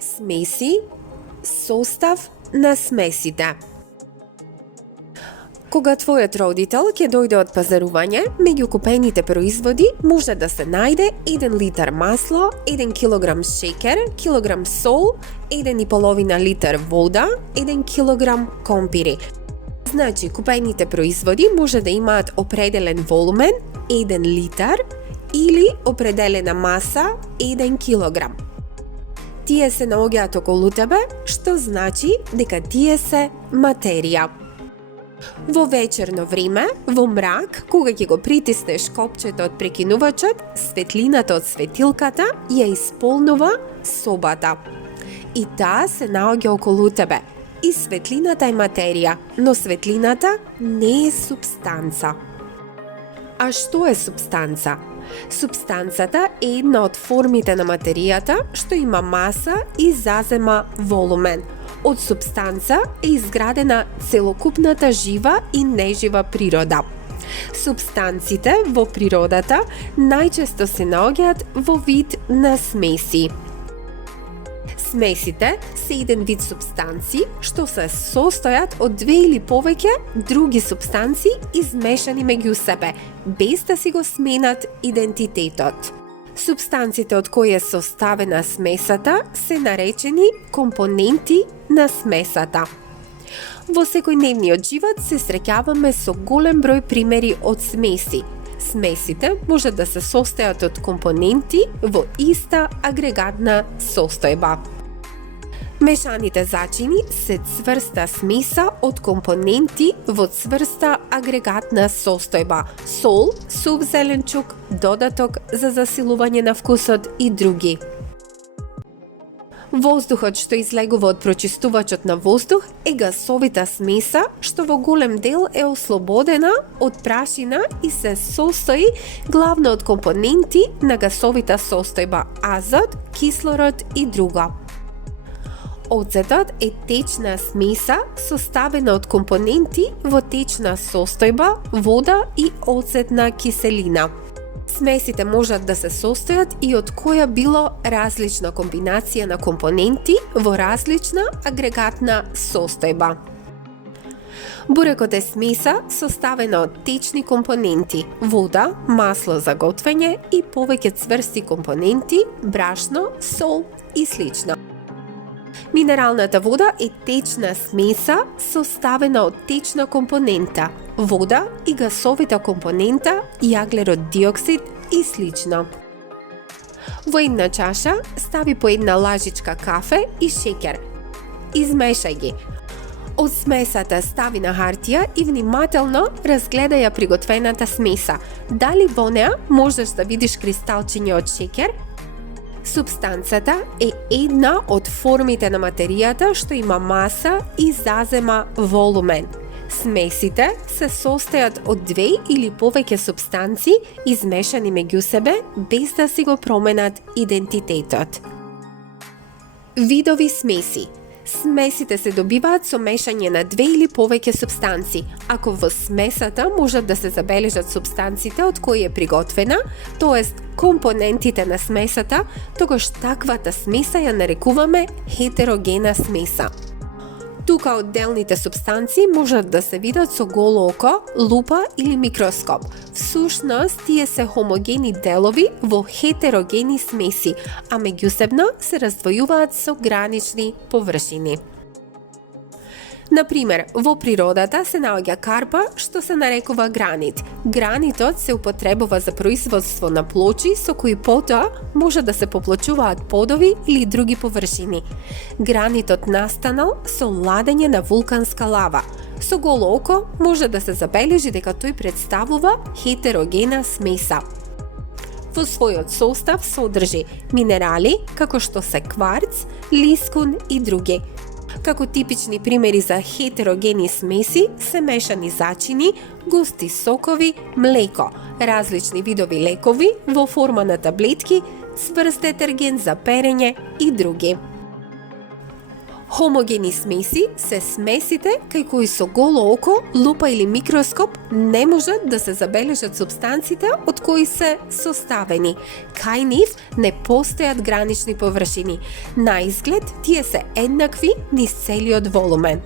Смеси, состав на смесите. Кога твојот родител ќе дојде од пазарување, меѓу купените производи може да се најде 1 литар масло, 1 килограм шекер, килограм сол, 1,5 литар вода, 1 килограм компири. Значи, купените производи може да имаат определен волумен 1 литар или определена маса 1 килограм. Тие се наоѓаат околу тебе, што значи дека тие се материја. Во вечерно време, во мрак, кога ќе го притиснеш копчето од прекинувачот, светлината од светилката ја исполнува собата. И таа се наоѓа околу тебе. И светлината е материја, но светлината не е супстанца. А што е супстанца? Супстанцата е една од формите на материјата што има маса и зазема волумен. Од супстанца е изградена целокупната жива и нежива природа. Супстанците во природата најчесто се наоѓаат во вид на смеси. Смесите се еден вид супстанци што се состојат од 2 или повеќе други супстанци измешани меѓу себе, без да си го сменат идентитетот. Супстанците од кои е составена смесата се наречени компоненти на смесата. Во секојдневниот живот се среќаваме со голем број примери од смеси. Смесите може да се состојат од компоненти во иста агрегатна состојба. Мешаните зачини се цврста смеса од компоненти во цврста агрегатна состојба: сол, сув зеленчук, додаток за засилување на вкусот и други. Воздухот што излегува од прочистувачот на воздух е гасовита смеса што во голем дел е ослободена од прашина и се состои главно од компоненти на гасовита состојба: азот, кислород и друго. Оцетот е течна смеса составена од компоненти во течна состојба, вода и оцетна киселина. Смесите можат да се состојат и од која било различна комбинација на компоненти во различна агрегатна состојба. Бурекот е смеса составена од течни компоненти: вода, масло за готвење и повеќе цврсти компоненти, брашно, сол и слично. Минералната вода е течна смеса составена од течна компонента, вода и гасовита компонента, јаглерод диоксид и слично. Во една чаша стави по една лажичка кафе и шеќер. Измешај ги. Од смесата стави на хартија и внимателно разгледај ја приготвената смеса. Дали во неа можеш да видиш кристалчиња од шеќер? Супстанцата е една од формите на материјата што има маса и зазема волумен. Смесите се состојат од 2 или повеќе супстанци измешани меѓу себе без да си го променат идентитетот. Видови смеси. Смесите се добиваат со мешање на 2 или повеќе супстанци. Ако во смесата можат да се забележат супстанците од кои е приготвена, тоест компонентите на смесата, тогаш таквата смеса ја нарекуваме хетерогена смеса. Тука одделните супстанци можат да се видат со голо око, лупа или микроскоп. Всушност, тие се хомогени делови во хетерогени смеси, а меѓусебно се раздвојуваат со гранични површини. Например, во природата се наоѓа карпа што се нарекува гранит. Гранитот се употребува за производство на плочи со кои потоа може да се поплочуваат подови или други површини. Гранитот настанал со ладење на вулканска лава. Со голо око може да се забележи дека тој представува хетерогена смеса. Во својот состав содржи минерали како што се кварц, лискун и други. Како типични примери за хетерогени смеси се мешани зачини, густи сокови, млеко, различни видови лекови во форма на таблетки, цврст детергент за перење и други. Хомогени смеси се смесите кај кои со голо око, лупа или микроскоп не можат да се забележат супстанците од кои се составени. Кај нив не постојат гранични површини. На изглед тие се еднакви низ целиот волумен.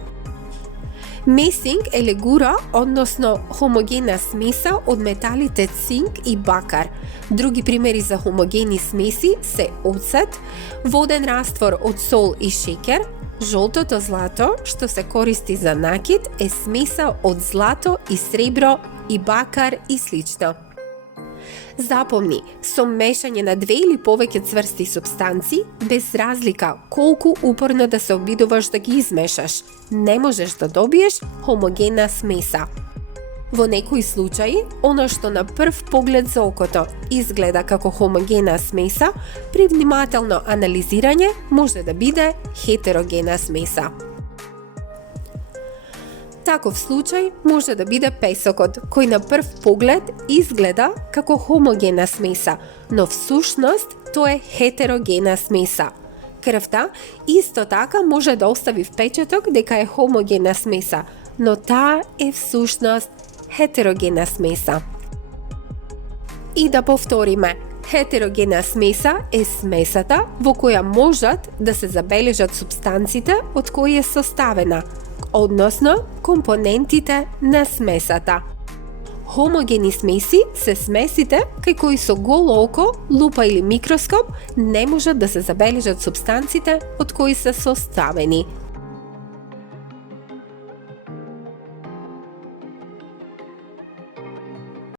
Месинг е легура, односно хомогена смеса од металите цинк и бакар. Други примери за хомогени смеси се оцет, воден раствор од сол и шеќер. Жолтото злато, што се користи за накид, е смеса од злато и сребро и бакар и слично. Запомни, со мешање на две или повеќе цврсти супстанции, без разлика колку упорно да се обидуваш да ги измешаш, не можеш да добиеш хомогена смеса. Во некои случаи, она што на прв поглед за окото изгледа како хомогена смеса, при внимателно анализирање може да биде хетерогена смеса. Таков случај може да биде песокот, кој на прв поглед изгледа како хомогена смеса, но всушност тоа е хетерогена смеса. Крвта исто така може да остави впечаток дека е хомогена смеса, но таа е всушност хетерогена смеса. И да повториме, хетерогена смеса е смесата во која можат да се забележат супстанците од кои е составена, односно компонентите на смесата. Хомогени смеси се смесите кај кои со голо око, лупа или микроскоп не можат да се забележат супстанците од кои се составени.